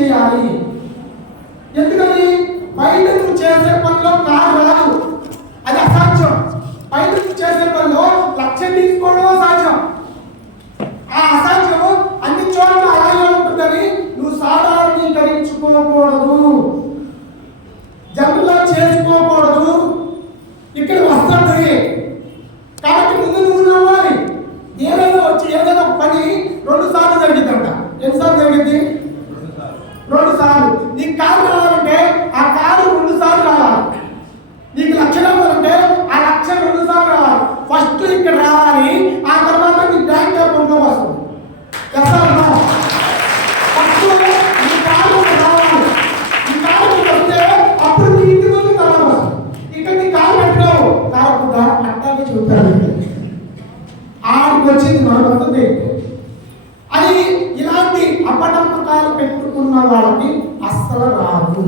చేయాలి. ఎందుకని? బయట నువ్వు చేసే పనిలో కారు రాదు, అది అసాధ్యం. బయట నువ్వు చేసే పనిలో లక్ష్యం తీసుకోవడం అసాధ్యం. ఆ అసాధ్యం అన్ని చోట్ల అలాగే ఉంటుందని నువ్వు సాధారణీకరించుకోకూడదు, జన్మలో చేసుకోకూడదు. ఇక్కడ వస్తుంది కాబట్టి ముందు నువ్వు నవ్వాలి. ఏదైనా వచ్చి ఏదైనా పని 2 సార్లు జరిగిద్దంట. ఎన్నిసార్లు జరిగింది? 2 సార్లు. నీకు కారు రావాలంటే ఆ కారు 2 సార్లు రావాలి. నీకు లక్ష్యం రావాలంటే ఆ లక్ష్యం 2 సార్లు రావాలి. ఫస్ట్ ఇక్కడ రావాలి, ఆ తర్వాత నీ బ్యాంక్ అకౌంట్లో వస్తుంది. ఫస్ట్ నీ కారు రావాలి, నీ కారు వస్తే అప్పుడు నీ ఇంటి ముందు తర్వాత వస్తుంది. ఇక్కడ నీ కారు పెట్టినావు కాకుండా అట్టాగే చూపుతాడు. ఆడికి వచ్చింది మనకుంటుంది. అది ఇలాంటి అపనమ్మకాలు పెట్టుకున్న వాళ్ళకి అస్సలు రాదు,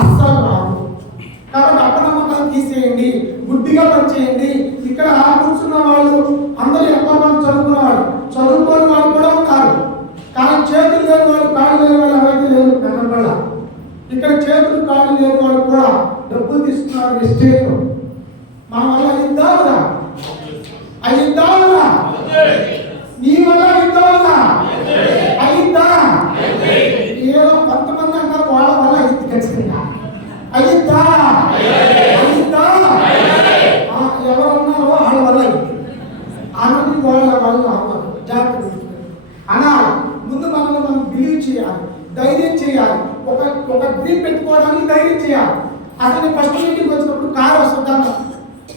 అస్సలు రాదు. కాబట్టి అపనమ్మకాలు తీసేయండి, బుద్ధిగా పనిచేయండి. ఇక్కడ కూర్చున్న వాళ్ళు అందరూ ఎక్కువ మంది చదువుకున్నవాళ్ళు, చదువుకోని వాళ్ళు కూడా ఉన్నారు. కానీ చేతులు లేని వాళ్ళు, కాళ్ళు లేని వాళ్ళు ఎవరైతే లేదు కనబడ. ఇక్కడ చేతులు కాళ్ళు లేని వాళ్ళు కూడా డబ్బులు తీసుకున్నారు ఎస్టేట్. మన వల్ల అయిందా కదా? అయిందా కదా? నీ వల్ల అయిందా కదా? అయిందా? ఏదో కొంతమంది అన్నారు వాళ్ళ వల్ల అయింది, ఖచ్చితంగా అయిందా? అయిందా? ఎవరు ఉన్నారో వాళ్ళ వల్ల అయింది. అన్నది వాళ్ళ వల్ల అవ్వదు. జాగ్రత్త అనాలి. ముందు మనల్ని మనం బిలీవ్ చేయాలి, ధైర్యం చేయాలి. ఒక డ్రీమ్ పెట్టుకోవడానికి ధైర్యం చేయాలి. అసలు ఫస్ట్ మీటింగ్ వచ్చినప్పుడు కారు వస్తుందా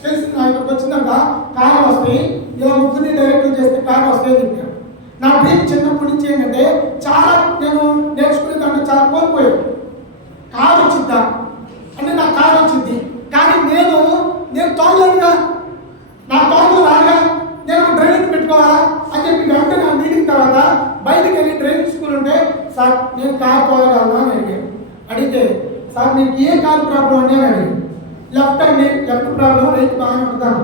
తెలిసింది. ఇక్కడికి వచ్చిందంట కారు వస్తాయి, ఇలా ముగ్గురిని డైరెక్ట్ చేస్తే కారు వస్తాయని చెప్పాను. నా డ్రీమ్ చిన్నప్పటి నుంచి ఏంటంటే చాలా నేను నేర్చుకునే దాంట్లో చాలా కోల్పోయాను. కారు వచ్చిందా అంటే నాకు కారు వచ్చింది, కానీ నేను తోలేనుగా, నా తోలు రాగా నేను డ్రైవింగ్ పెట్టుకోవాలా అని చెప్పి వెంటనే నా మీటింగ్ తర్వాత బయటకు వెళ్ళి డ్రైవింగ్ స్కూల్ ఉంటే, సార్ నేను కారు తోలగలనా అని అడిగాను. అడిగితే సార్ మీకు ఏ కారు ప్రాబ్లం అంటే అని అడిగాను. లెఫ్ట్ అండి, లెఫ్ట్ ప్రాబ్లం, రైట్ బాగానే ఉంటాను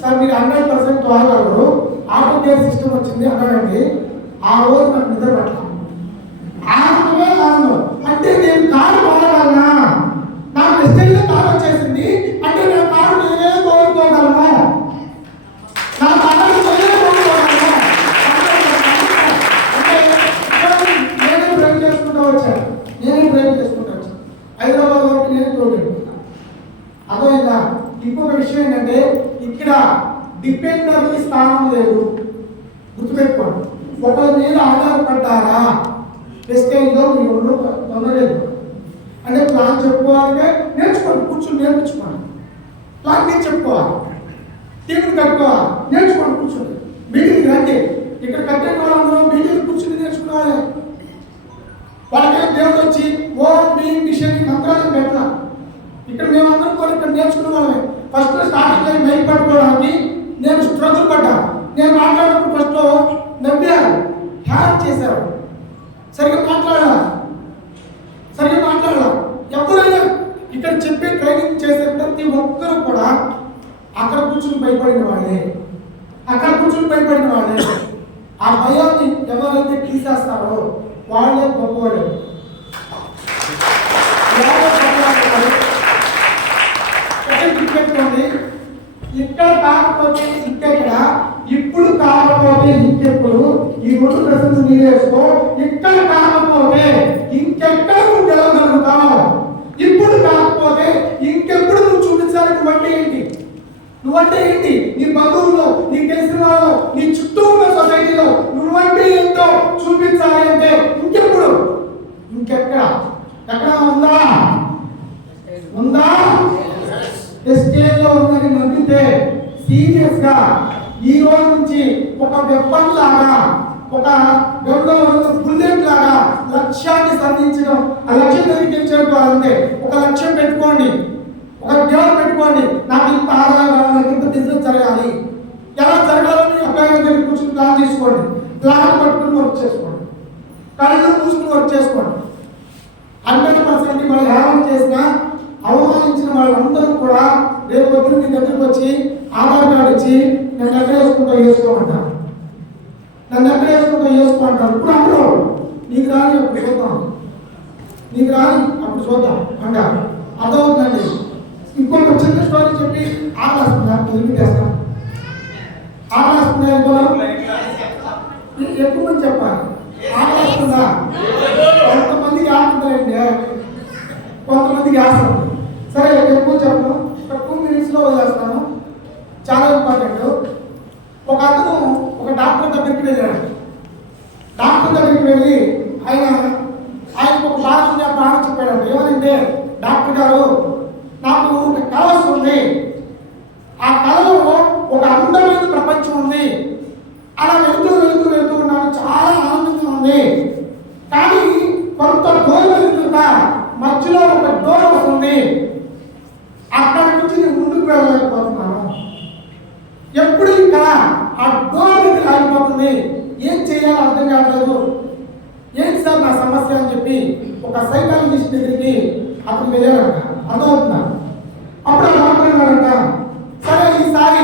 సార్. మీరు 100% తోలగలరు, ఆటో గేర్ సిస్టమ్ వచ్చింది అన్నాడండి. ఆ రోజు నాకు నిద్ర పట్ల ఆనందమే ఆనందం. అంటే నేను కారు తోలగలనా, నాకు ఎస్టేట్లో కారు వచ్చేసింది అంటే నేను కారు నేనే తోలుకోగలను, నా కారు నేనే తోలుకోగలను. అంటే నేనే డ్రైవ్ చేసుకుంటూ వచ్చాను, హైదరాబాద్ వరకు నేనే తోలుకుంటున్నాను. అర్థమైందా? ఇంకొక విషయం ఏంటంటే ఇక్కడ డిపెండబుల్ స్థానం లేదు, గుర్తుపెట్టుకోండి. ఒకరి మీద ఆధారపడ్డారా ప్రెస్టేజ్లో మీరు తొందరలేదు. అంటే ప్లాన్ చెప్పుకోవాలంటే నేర్చుకోండి, కూర్చొని నేర్పించుకోండి. ప్లాన్ నేను చెప్పుకోవాలి, టీంని కట్టుకోవాలి, నేర్చుకోండి, కూర్చోండి. మీటింగ్ రండి, ఇక్కడ కట్టే వాళ్ళందరూ మీటింగ్ కూర్చొని నేర్చుకోవాలి. వాళ్ళకే దేవుడు వచ్చి ఓ మీ మిషన్ మంత్రాలను పెట్టినా ఇక్కడ మేమందరం కూడా ఇక్కడ నేర్చుకునే వాళ్ళమే. ఫస్ట్ స్టార్టింగ్లో మైక్ పట్టుకోవడానికి నేను స్ట్రగుల్ పడ్డాను. నేను మాట్లాడినప్పుడు ఫస్ట్ నవ్వారు, హ్యాక్ చేశారు, సరిగ్గా మాట్లాడాలి. ఎవరైనా ఇక్కడ చెప్పే ట్రైనింగ్ చేసే ప్రతి ఒక్కరూ కూడా అక్కడ కూర్చుని భయపడిన వాళ్ళే. ఆ భయాన్ని ఎవరైతే తీసేస్తారో వాళ్ళే గొప్పవాళ్ళు. గుర్తుపెట్టుకోండి, ఇక్కడ కాకపోతే ఇంకెక్కడ, ఇప్పుడు కాకపోతే ఇంకెప్పుడు. ఈ 2 ప్రశ్నలు నీరేసుకో. ఇక్కడ కాకపోతే ఇంకెక్కడ నువ్వు గెలవగలుగుతావు, ఇప్పుడు కాకపోతే ఇంకెప్పుడు నువ్వు చూపించాలి. నువ్వంటే ఏంటి? నీ బంధువుల్లో, నీకు తెలిసిన వాళ్ళు, నీ చుట్టూ ఉన్న సొసైటీలో నువ్వంటే ఏంటో చూపించాలి. అంటే ఇంకెప్పుడు, ఇంకెక్కడ, ఎక్కడ ఉందా? స్టేజ్లో ఉందని నమ్మితే సీరియస్ గా ఈ రోజు నుంచి ఒక వెపన్ లాగా, ఒక బుల్లెట్ లాగా లక్ష్యాన్ని సాధించడం, ఆ లక్ష్యం దగ్గరికి చేరుకోవాలంటే ఒక లక్ష్యం పెట్టుకోండి, ఒక ధ్యానం పెట్టుకోండి. నాకు ఇంత ఆదాయం రావాలి, నాకు ఇంత బిజినెస్ జరగాలి, ఎలా జరగాలని అబ్బాయి దగ్గర కూర్చొని ప్లాన్ చేసుకోండి. ప్లాన్ పట్టుకుని వర్క్ చేసుకోండి, కళ్ళు మూసుకుని వర్క్ చేసుకోండి. 100% వాళ్ళు ఏమైనా చేసినా అవమానించిన వాళ్ళందరూ కూడా రేపు పొద్దున మీ దగ్గరకు వచ్చి ఆధార్ కార్డు ఇచ్చి నన్ను ఎక్కడ వేసుకుంటావు వేసుకోమంటారు. ఇప్పుడు అందరూ నీకు రాని అప్పుడు చూద్దాం, నీకు రాని అప్పుడు చూద్దాం అంట. అర్థమవుతుందండి. ఇంకొక చిన్న స్టోరీ చెప్పి ఆగలేస్తుందా వదిలిపెట్టేస్తాం. ఆగలేస్తుందా ఎక్కువ మంది చెప్పాలి. ఆగలేస్తుందా? కొంతమందికి ఆగుతుందండి, కొంతమందికి ఆసం. సరే ఎక్కువ చెప్పను, ఒక 2 minutesలో వదిలేస్తాను. చాలా ఇంపార్టెంట్. ఒక అతను ఒక డాక్టర్ దగ్గరికి వెళ్ళాడు. డాక్టర్ దగ్గరికి వెళ్ళి ఆయనకు ఒక బాధ ఉంది. ఆ బాధ చెప్పాడు. ఏమనంటే, డాక్టర్ గారు నాకు ఒక కళ వస్తుంది, ఆ కళలో ఒక అందమైన ప్రపంచం ఉంది, అలా వెళ్తూ వెళ్తూ వెళ్తూ ఉన్నాను, చాలా ఆనందంగా ఉంది. కానీ కొంత దూరం వెళ్తుందా మధ్యలో ఒక డోర్ వస్తుంది, అక్కడి నుంచి నేను ముందుకు వెళ్ళలేకపోతున్నాను. ఎప్పుడు ఇంకా ఆ డోర్ దగ్గర ఆగిపోతుంది, ఏం చేయాలో అర్థం కావట్లేదు. ఏంటి సార్ నా సమస్య అని చెప్పి ఒక సైకాలజిస్ట్ దగ్గరికి అతను వెళ్ళారంట. అర్థమవుతున్నా? అప్పుడు ఆ డాక్టర్ అన్నారంట, సరే ఈసారి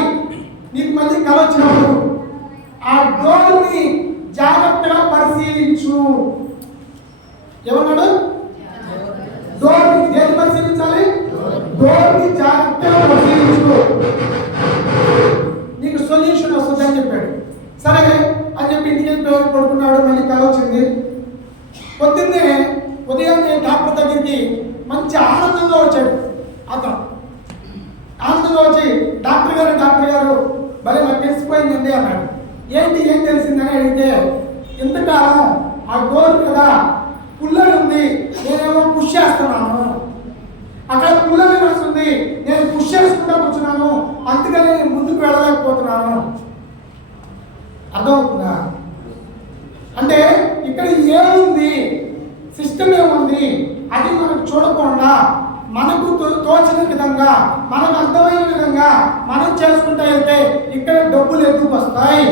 నీకు మళ్ళీ కళ వచ్చినప్పుడు ఆ డోర్ని జాగ్రత్తగా పరిశీలించు. ఏమన్నాడు? డోర్ని దేని పరిశీలించాలి? డోర్ని జాగ్రత్తగా పరిశీలించు, నీకు సొల్యూషన్ వస్తుంది అని చెప్పాడు. సరే అని చెప్పి ఇంటికి వెళ్ళి పడుకున్నాడు. మళ్ళీ కళ వచ్చింది. పొద్దున్నే ఉదయాన్నే డాక్టర్ దగ్గరికి మంచి ఆనందంగా వచ్చాడు. అతను ఆనందంగా వచ్చి, డాక్టర్ గారు భలే నాకు తెలిసిపోయిందండి అన్నాడు. ఏంటి ఏం తెలిసిందని అడిగితే, ఇంతకాలం ఆ డోర్ కదా పుల్లని ఉంది, నేనేమో పుష్ చేస్తున్నాను, అక్కడ పుల్లని రాస్తుంది, నేను పుష్ చేసుకుంటా కూర్చున్నాను, అందుకని నేను ముందుకు వెళ్ళలేకపోతున్నాను. అర్థమవుతుందా? అంటే ఇక్కడ ఏముంది, సిస్టమ్ ఏముంది, అది మనకు చూడకుండా మనకు తోచిన విధంగా, మనకు అర్థమైన విధంగా మనం చేసుకుంటూ వెళ్తే ఇక్కడ డబ్బులు ఎందుకు వస్తాయి?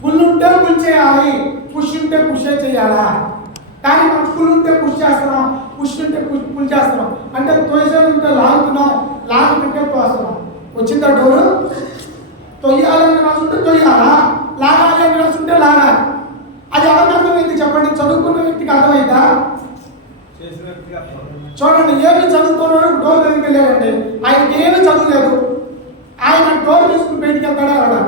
పుల్ ఉంటే పుల్ చేయాలి, పుష్ ఉంటే పుష్ చేయాలా? కానీ మనం పుల్ ఉంటే పుష్ చేస్తున్నాం, పుష్ ఉంటే పుల్ చేస్తున్నాం. అంటే తోసే ఉంటే లాగుతున్నాం, లాగుతుంటే తోస్తున్నాం. వచ్చిందా డోరు? తొయ్యాలని రాసుంటే తొయ్యాలా, లాగాలి అని రాసుంటే లాగాలి. అది ఎవరికి అర్థమైంది చెప్పండి? చదువుకున్న వ్యక్తికి అర్థమైందా? చూడండి, ఏమి చదువుకున్నాడు డోర్ దగ్గరికి వెళ్ళాడండి, ఆయనకి ఏమీ చదువులేదు. ఆయన డోర్ తీసుకుని బయటికి వెళ్తాడా?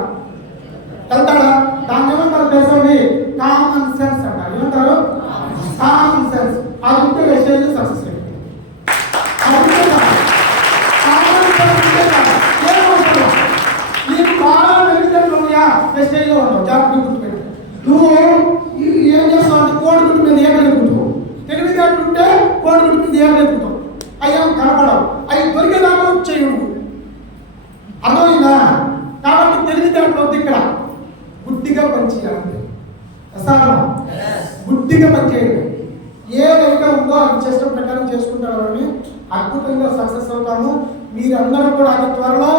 వెళ్తాడా? దాన్ని ఏమంటారు తెలుసండి? కామన్ సెన్స్ అంటారు. ఏమంటారు? Common sense. అది ఉంటే వెస్టేజ్ సక్సెస్ అయింది. నీకు బాగా తెలివితేటలు ఉన్నాయా? వెస్టేజ్లో ఉండవు. జాగ్రత్తగా గుర్తుపెట్టు. నువ్వు ఏం చేస్తావు అంటే కోడి గుడ్డు మీద ఏగలుగుతావు. తెలివితేటలు ఉంటే కోడి గుడ్డు మీద ఏగలుగుతావు. అయ్యా కనపడవు, అవి దొరికేదాకా చేయవు. అర్థమైందా? కాబట్టి తెలివితేటలు వద్దు, ఇక్కడ బుద్ధిగా పనిచేయాలి. బుద్ధిగా పనిచేయండి. ఏదైతే ఉందో అది చేసిన ప్రకారం చేసుకుంటారని అద్భుతంగా సక్సెస్ అవుతాము. మీరందరూ కూడా అతి త్వరలో